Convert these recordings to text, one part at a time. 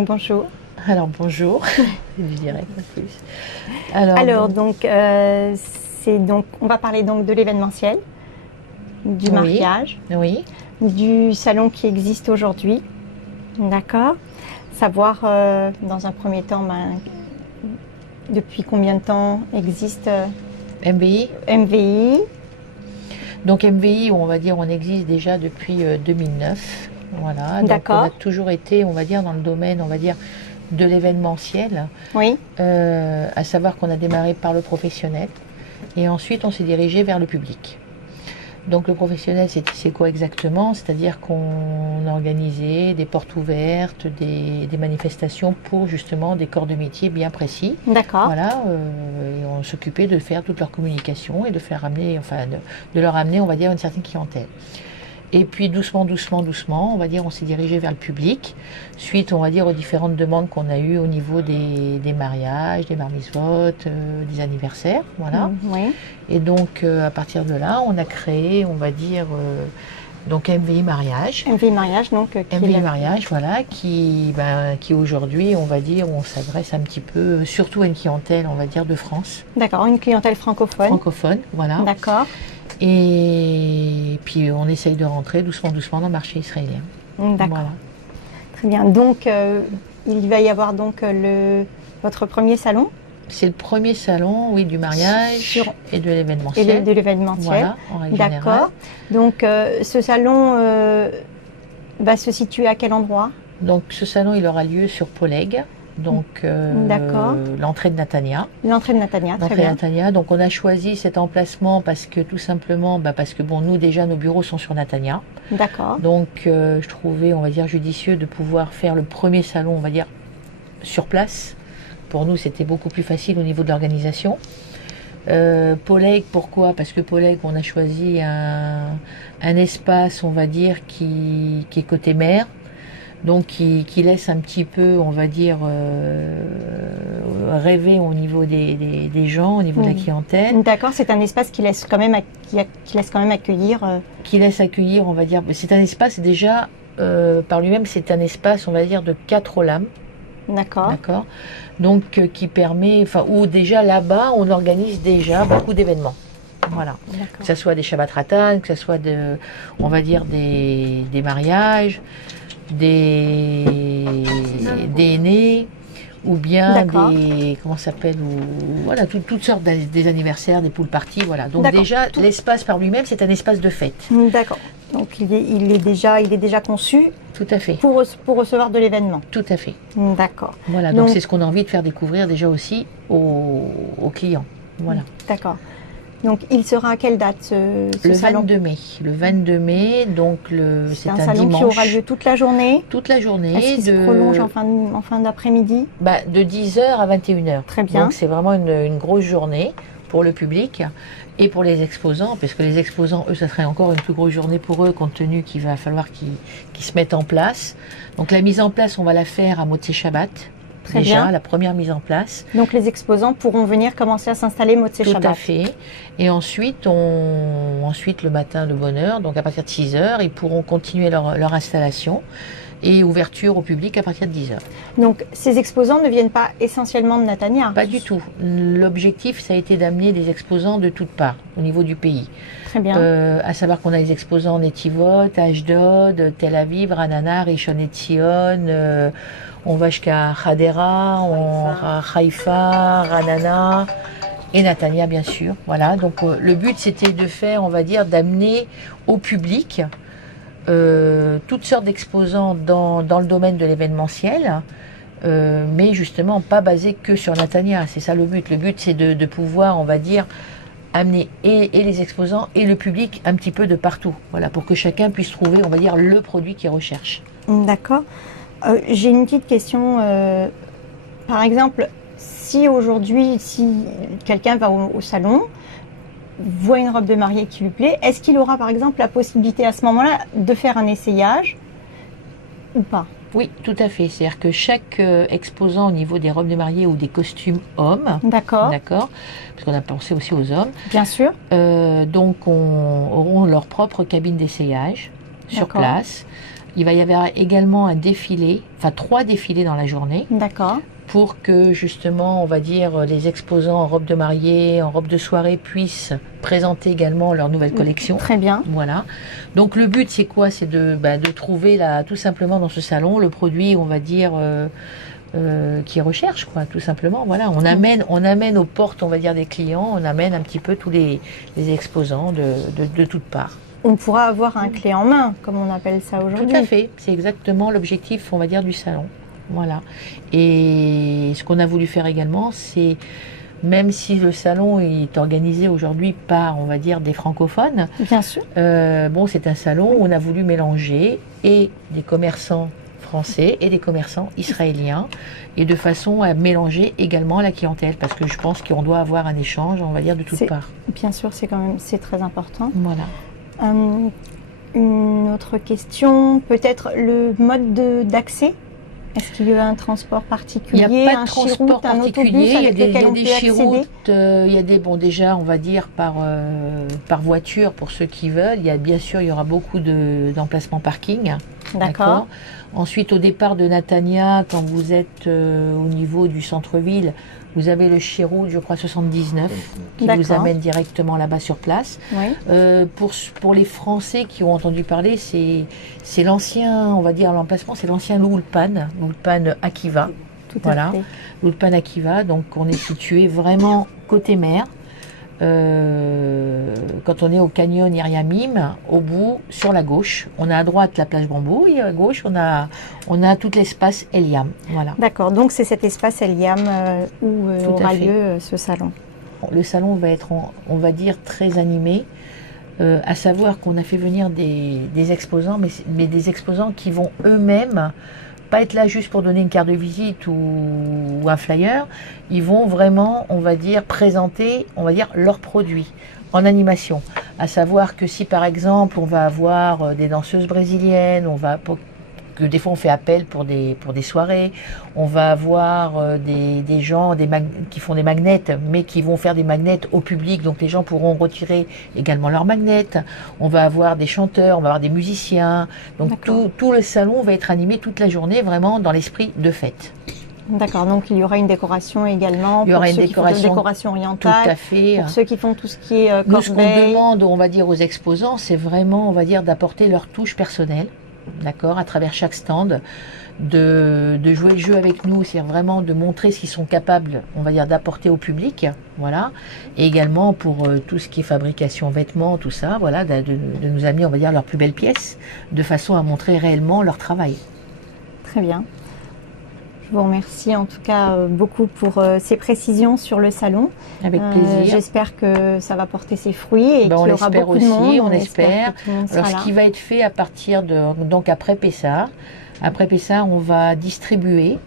Donc bonjour. Alors bonjour, je dirais pas plus. Alors donc, on va parler donc de l'événementiel, du mariage, oui, du salon qui existe aujourd'hui, d'accord. Savoir dans un premier temps depuis combien de temps existe MVI. Donc MVI, on va dire, on existe déjà depuis 2009. Voilà, donc on a toujours été, on va dire, dans le domaine, on va dire, de l'événementiel. Oui. À savoir qu'on a démarré par le professionnel et ensuite on s'est dirigé vers le public. Donc le professionnel, c'est quoi exactement? C'est-à-dire qu'on organisait des portes ouvertes, des manifestations pour justement des corps de métier bien précis. D'accord. Voilà, et on s'occupait de faire toute leur communication et de faire amener, enfin de leur amener, on va dire, une certaine clientèle. Et puis doucement, on va dire, on s'est dirigé vers le public, suite, on va dire, aux différentes demandes qu'on a eues au niveau des mariages, des bar mitzvot, des anniversaires, voilà. Oui. Et donc, à partir de là, on a créé, on va dire, donc MVI Mariage. MVI Mariage, donc. MVI Mariage, voilà, qui aujourd'hui, on va dire, on s'adresse un petit peu, surtout à une clientèle, on va dire, de France. D'accord, une clientèle francophone. Francophone, voilà. D'accord. Et puis on essaye de rentrer doucement dans le marché israélien. D'accord. Voilà. Très bien. Donc il va y avoir donc votre premier salon. C'est le premier salon, oui, du mariage et de l'événementiel. Et de l'événementiel. Voilà, en règle générale. D'accord. Donc ce salon va se situer à quel endroit? Donc ce salon, il aura lieu sur Poleg. Donc l'entrée de Natania. L'entrée de Natania, très bien. Natania. Donc on a choisi cet emplacement parce que tout simplement, parce que bon, nous déjà nos bureaux sont sur Natania. D'accord. Donc je trouvais, on va dire, judicieux de pouvoir faire le premier salon, on va dire, sur place. Pour nous, c'était beaucoup plus facile au niveau de l'organisation. Poleg, pourquoi? Parce que Poleg, on a choisi un espace, on va dire, qui est côté mer. Donc qui laisse un petit peu, on va dire, rêver au niveau des gens, au niveau de la clientèle. D'accord, c'est un espace qui laisse quand même accueillir. Qui laisse accueillir, on va dire. C'est un espace déjà, par lui-même, c'est un espace, on va dire, de 4 olames. D'accord. D'accord. Donc qui permet, enfin, où déjà là-bas, on organise déjà beaucoup d'événements. Voilà. Que ce soit des Shabbat Ratan, que ce soit on va dire des mariages, des aînés, ou bien des, comment ça s'appelle, voilà, toutes sortes des anniversaires, des pool parties, voilà. Donc déjà, l'espace par lui-même, c'est un espace de fête. D'accord. Donc il est déjà conçu. Tout à fait. Pour recevoir de l'événement. Tout à fait. D'accord. Voilà, donc c'est ce qu'on a envie de faire découvrir déjà aussi aux clients. Voilà. D'accord. Donc, il sera à quelle date ce salon? 22 mai. Le 22 mai, donc c'est un salon dimanche. Qui aura lieu toute la journée? Toute la journée. Est-ce qu'il se prolonge en fin d'après-midi? De 10h à 21h. Très bien. Donc, c'est vraiment une grosse journée pour le public et pour les exposants, parce que les exposants, eux, ça serait encore une plus grosse journée pour eux, compte tenu qu'il va falloir qu'ils se mettent en place. Donc, la mise en place, on va la faire à Motzei Shabbat. Très déjà, bien. La première mise en place. Donc les exposants pourront venir commencer à s'installer Motzei Shabbat. Tout à fait. Et ensuite, le matin de bonne heure, donc à partir de 6h, ils pourront continuer leur installation et ouverture au public à partir de 10h. Donc ces exposants ne viennent pas essentiellement de Natania? Pas du tout. L'objectif, ça a été d'amener des exposants de toutes parts au niveau du pays. Très bien. À savoir qu'on a des exposants en Netivot, Ashdod, Tel Aviv, Ranana, Rishon LeZion, on va jusqu'à Hadera, Haïfa, Ranana et Natania, bien sûr. Voilà. Donc le but, c'était de faire, on va dire, d'amener au public toutes sortes d'exposants dans le domaine de l'événementiel, mais justement pas basé que sur Natania. C'est ça le but. Le but, c'est de pouvoir, on va dire, amener et les exposants et le public un petit peu de partout. Voilà, pour que chacun puisse trouver, on va dire, le produit qu'il recherche. D'accord. J'ai une petite question. Par exemple, si quelqu'un va au salon, voit une robe de mariée qui lui plaît, est-ce qu'il aura par exemple la possibilité à ce moment-là de faire un essayage ou pas? Oui, tout à fait. C'est-à-dire que chaque exposant au niveau des robes de mariée ou des costumes hommes, d'accord, parce qu'on a pensé aussi aux hommes, bien sûr, donc auront leur propre cabine d'essayage sur place, Il va y avoir également un défilé, enfin 3 défilés dans la journée, D'accord. pour que justement, on va dire, les exposants en robe de mariée, en robe de soirée puissent présenter également leur nouvelle collection. Très bien. Voilà. Donc le but, c'est quoi? C'est de trouver tout simplement dans ce salon le produit, on va dire, qui recherche, quoi, tout simplement. Voilà. On amène aux portes, on va dire, des clients, on amène un petit peu tous les exposants de toutes parts. On pourra avoir un clé en main, comme on appelle ça aujourd'hui. Tout à fait. C'est exactement l'objectif, on va dire, du salon. Voilà. Et ce qu'on a voulu faire également, c'est, même si le salon est organisé aujourd'hui par, on va dire, des francophones, Bien sûr. bon, c'est un salon où on a voulu mélanger et des commerçants français et des commerçants israéliens, et de façon à mélanger également la clientèle, parce que je pense qu'on doit avoir un échange, on va dire, de toutes parts. Bien sûr, c'est très important. Voilà. Une autre question, peut-être le mode d'accès. Est-ce qu'il y a un transport particulier? Il n'y a pas de transport particulier, il y a des chiroutes, il y a des, bon, déjà, on va dire, par voiture pour ceux qui veulent. Bien sûr, il y aura beaucoup d'emplacements parking. D'accord. Ensuite, au départ de Natania, quand vous êtes au niveau du centre-ville, vous avez le chiroute, je crois, 79, qui vous amène directement là-bas sur place. Oui. Pour les Français qui ont entendu parler, c'est l'ancien, on va dire, l'emplacement, c'est l'ancien l'Ulpan Akiva. Tout à fait. L'Ulpan Akiva, donc on est situé vraiment côté mer. Quand on est au canyon Iriamim, au bout, sur la gauche, on a à droite la plage Bambou et à gauche, on a tout l'espace Eliam. Voilà. D'accord, donc c'est cet espace Eliam où aura lieu ce salon. Le salon va être, on va dire, très animé, à savoir qu'on a fait venir des exposants, mais des exposants qui vont eux-mêmes pas être là juste pour donner une carte de visite ou un flyer. Ils vont vraiment, on va dire, présenter, on va dire, leurs produits en animation. À savoir que si par exemple on va avoir des danseuses brésiliennes, que des fois on fait appel pour des soirées, on va avoir des gens qui font des magnets, mais qui vont faire des magnets au public, donc les gens pourront retirer également leurs magnets. On va avoir des chanteurs, on va avoir des musiciens, donc tout le salon va être animé toute la journée, vraiment dans l'esprit de fête. D'accord, donc il y aura une décoration également. Il y aura une décoration orientale. Tout à fait. Pour ceux qui font tout ce qui est corbeille. Nous, ce qu'on demande, on va dire, aux exposants, c'est vraiment, on va dire, d'apporter leur touche personnelle, d'accord, à travers chaque stand, de jouer le jeu avec nous, c'est vraiment de montrer ce qu'ils sont capables, on va dire, d'apporter au public, voilà, et également pour tout ce qui est fabrication vêtements, tout ça, voilà, de nous amener, on va dire, leurs plus belles pièces, de façon à montrer réellement leur travail. Très bien. Je vous remercie en tout cas beaucoup pour ces précisions sur le salon. Avec plaisir. J'espère que ça va porter ses fruits et qu'il y aura beaucoup de monde. On espère. Alors ce qui va être fait à partir donc après Pessah, on va distribuer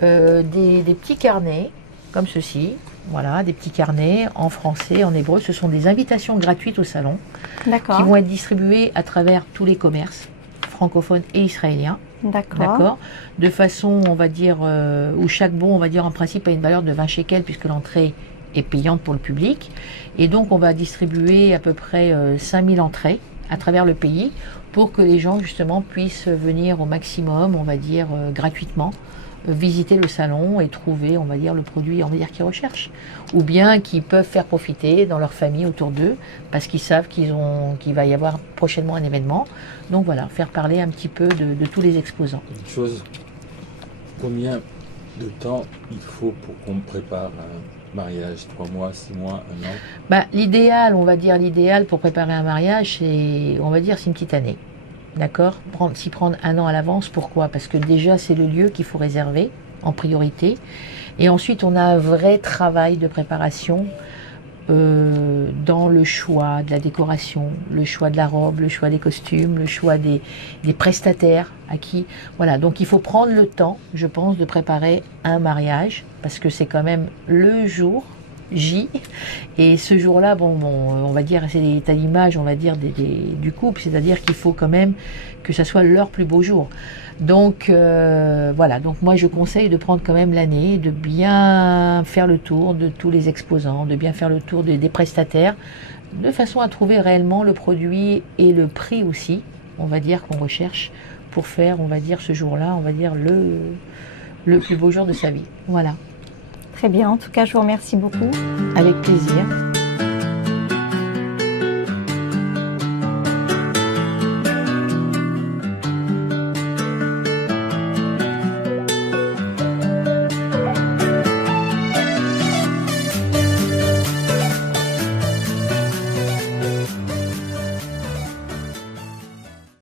des petits carnets comme ceci. Voilà, des petits carnets en français, en hébreu. Ce sont des invitations gratuites au salon qui vont être distribuées à travers tous les commerces francophones et israéliens. D'accord. De façon, on va dire, où chaque bon, on va dire, en principe, a une valeur de 20 shekels puisque l'entrée est payante pour le public. Et donc, on va distribuer à peu près 5000 entrées à travers le pays pour que les gens, justement, puissent venir au maximum, on va dire, gratuitement, visiter le salon et trouver, on va dire, le produit, on va dire, qu'ils recherchent. Ou bien qu'ils peuvent faire profiter dans leur famille autour d'eux parce qu'ils savent qu'il va y avoir prochainement un événement. Donc voilà, faire parler un petit peu de tous les exposants. Une chose, combien de temps il faut pour qu'on prépare un mariage? 3 mois, 6 mois, 1 an? L'idéal, on va dire, l'idéal pour préparer un mariage, c'est, on va dire, c'est une petite année. D'accord, s'y prendre 1 an à l'avance, pourquoi? Parce que déjà c'est le lieu qu'il faut réserver en priorité, et ensuite on a un vrai travail de préparation dans le choix de la décoration, le choix de la robe, le choix des costumes, le choix des prestataires à qui, voilà, donc il faut prendre le temps, je pense, de préparer un mariage, parce que c'est quand même le jour J, et ce jour-là, on va dire, c'est à l'image, on va dire, du couple, c'est-à-dire qu'il faut quand même que ça soit leur plus beau jour. Donc voilà, donc moi je conseille de prendre quand même l'année, de bien faire le tour de tous les exposants, de bien faire le tour des prestataires, de façon à trouver réellement le produit et le prix aussi, on va dire, qu'on recherche pour faire, on va dire, ce jour-là, on va dire, le plus beau jour de sa vie. Voilà. Très bien. En tout cas, je vous remercie beaucoup. Avec plaisir.